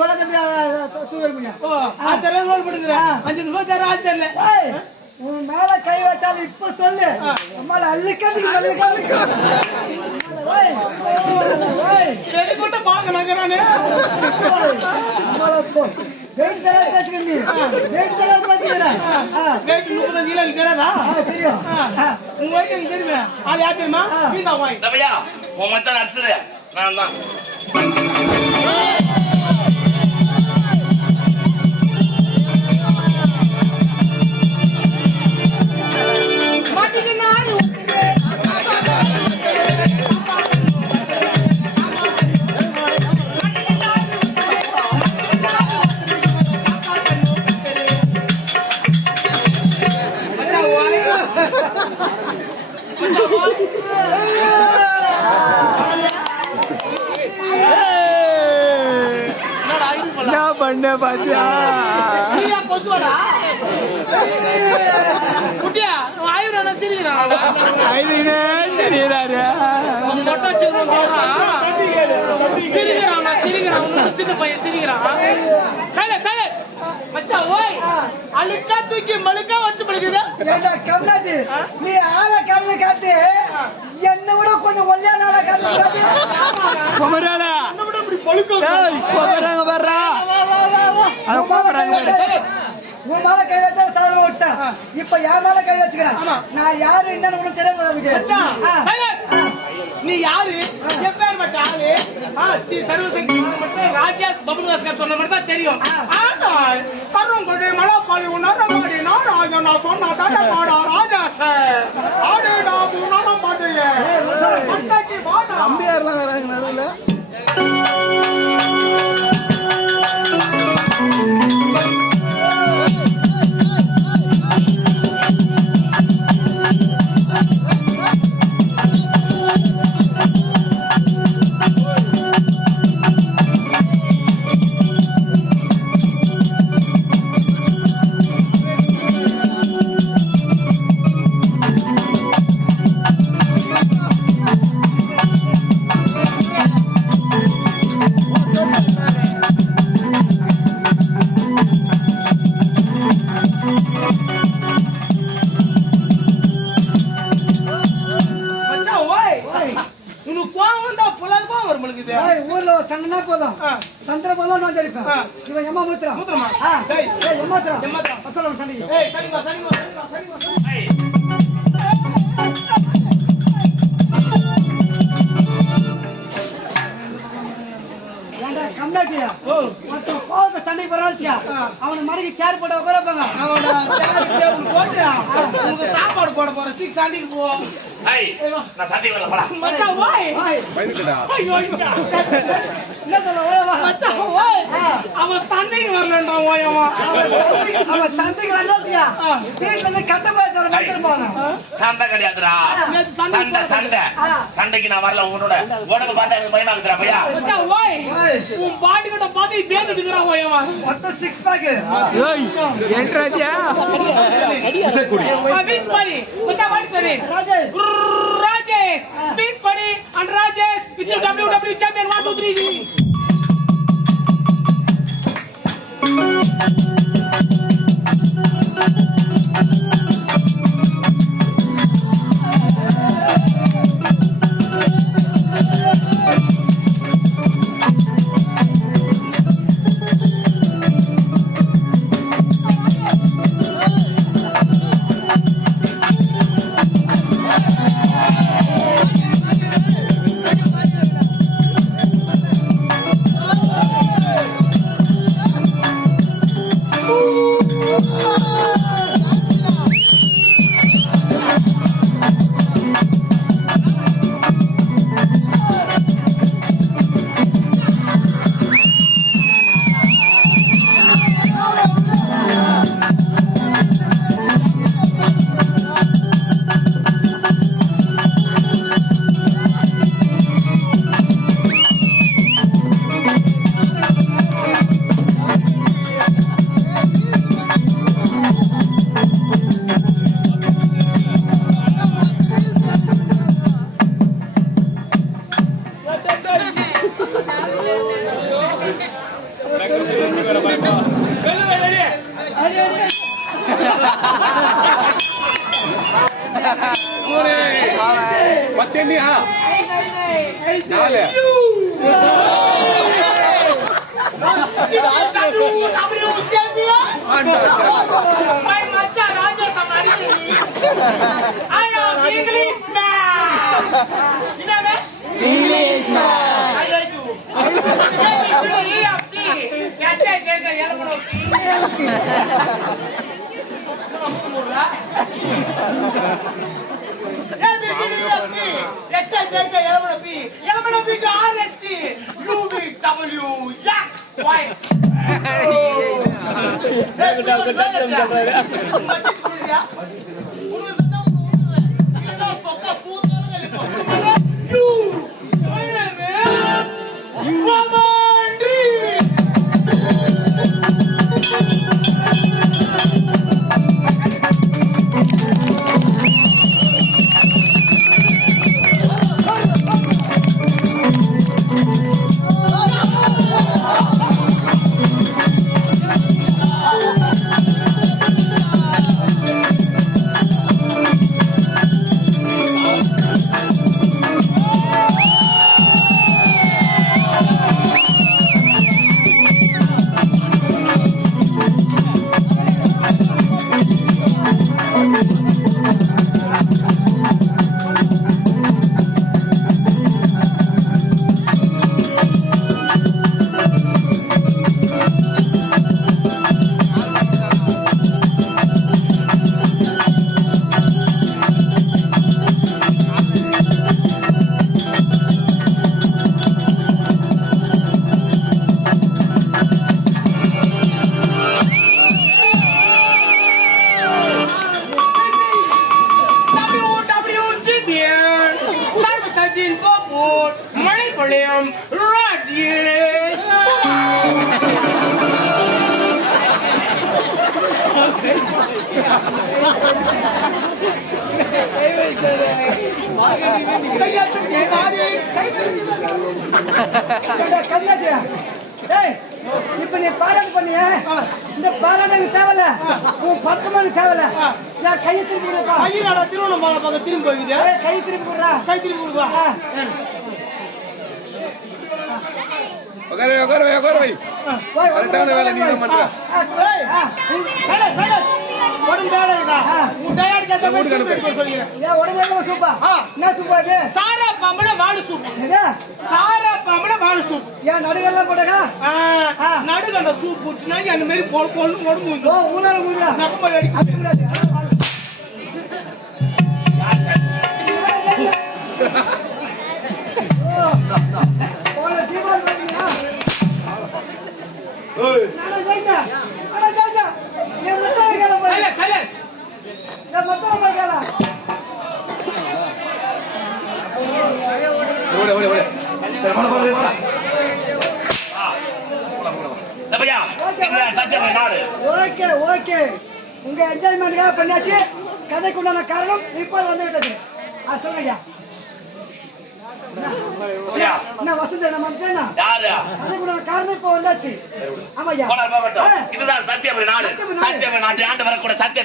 சொல்ல தூக்க முடியும். அஞ்சு நிமிஷம் தர ஆள் தெரியல. உன் மேல கை வச்சாலும் இப்ப சொல்லு. நம்மள அள்ளிக்கிறதுக்கு சரி கூட பாருங்க நாங்க நானு வெயிட் கலர் பேசுங்க நீ. வெயிட் கலர் பாத்தீங்களா? வெயிட் 35 கிலோ இருக்கிறதா? தெரியும். உங்க வெயிட் எனக்கு தெரியுமே. அது யார் தெரியுமா? நீ தான் வாய். தப்பையா உன் மச்சான் அடிச்சது நான் தான். பண்ண பாத்தியா கொசுவாடா குட்டியா ஆயுரான சிரிக்கிறான் சரியாரு மொட்டை சிரிக்கிறான் சின்ன பையன் சிரிக்கிறான். மச்சா ஓய் அழுக்கா தூக்கி மழுக்கா வச்சு படுக்குது. கம்னாச்சு நீ ஆள கண்ணு காட்டு என்ன விட கொஞ்சம் ஒல்லியான ஆள கண்ணு காட்டு. உன் மேல கை வச்சா சாதாரண விட்டேன். இப்ப என் மேல கை வச்சுக்கிறேன். நான் யாரு என்னன்னு தெரியாது. நீ யாரு என் பேர் மட்டும் ஆளு ஸ்ரீ சர்வசக்தி ராஜேஷ் பபுல்வாஸ்கர் சொன்ன மாதிரி தான் தெரியும். ஆனால் கருங்கொடை மலப்பாளி உணரமாடி நாராஜ நான் சொன்ன தர பாடா ராஜேஷ் ஆடேடா பூனானம் பாடுங்க சண்டைக்கு வாடா அம்பியார்லாம் வராங்க நடுவுல. ஊர்ல சண்டை போதும் சந்திர போதும் நான் ஜெயிப்பேன். இவன் எம்மா மூத்திரம் கம்னாட்டியா கோவத்தை சண்டை போறாச்சியா அவனை மடக்கி சேர் போட்டு உட்காரப்பாங்க. அவனோட சாப்பாடு போட போற சிக்ஸ் சண்டைக்கு போ. நான் சண்டைக்கு வரல போடா. மச்சான் ஓய் என்ன சொல்ல மச்சான் ஓய் அவன் சண்டைக்கு வரலன்றா ஓயமா. அவன் சண்டைக்கு வரலாச்சியா வீட்டுல இருந்து கட்ட போய் நடத்திருப்பாங்க. சண்டை கிடையாதுடா. சண்டை சண்டை சண்டைக்கு நான் வரல. உன்னோட உடம்பு பார்த்தா எனக்கு பயமா இருக்குடா பையா. மச்சான் ஓய் உன் பாடி கிட்ட பாத்து பேசிட்டு இருக்கறான் ஓயமா. மொத்தம் 6 பேக். ஏய் ஏன்றாதியா இசக்குடி பீஸ் படி மச்சான் வாடி சரி ராஜேஷ் பீஸ் படி and Rajesh is the WWE champion 1 2 3. பத்தெண்ணியா 4 My macha Raja Samari. I am English man. You know me? English man. I like you. கண்ணாச்சியா ஏய் இப்ப நீ பாராட்டு பண்ணிய இந்த பாராட்டு எனக்கு தேவையில்ல உன் பக்கமா எனக்கு தேவையில்ல நான் கையை திருப்பி விடுப்பா ஐயனாடா திருவண்ணாமலை பக்கம் திரும்பி போகுது கை திருப்பி விடுறா கை திரும்பி விடுவா உட்கார வை கரெக்டான வேலை நீ தான் பண்ற உடம்பு வேலைடா உன் டயர்ட் கேட்ட மாதிரி சொல்லிக்கிறேன் ஏன் உடம்பு சூப்பா என்ன சூப்பா இது சாரா பாம்பட வாடு சூப் இது சாரா பாம்பட வாடு சூப் ஏன் நடுகெல்லாம் போட்டா நடுகண்ட சூப் குடிச்சுனா அந்த மாதிரி பொண்ணு உடம்பு ஓ ஊனால ஊனா நம்ம அடிக்க போன தீபாவளி வரீங்களா நானே ஜெயிச்சா அட ஜெயிச்சா ஏன் மொத்தம் கேள போய் சைலன்ஸ் ஏன் மொத்தம் போய் கேள ஓடு சரி போடா தப்பையா இதுதான் சத்தியமா நாடு. ஓகே ஓகே உங்க என்ஜாய்மெண்ட்காக பண்ணியாச்சு கதைக்கு உண்டான காரணம் இப்போ வந்து விட்டது சொல்லுங்க ஐயா, என்ன வசந்த் என்ன மனுஷனா யாரு கதைக்கு உண்டான காரணம் இப்போ வந்தாச்சு ஆமாய்யா போனார் போகட்டும். இதுதான் சத்தியபுரி நாடு. சத்தியபுரி நாட்டை ஆண்டு வரக்கூடிய சத்திய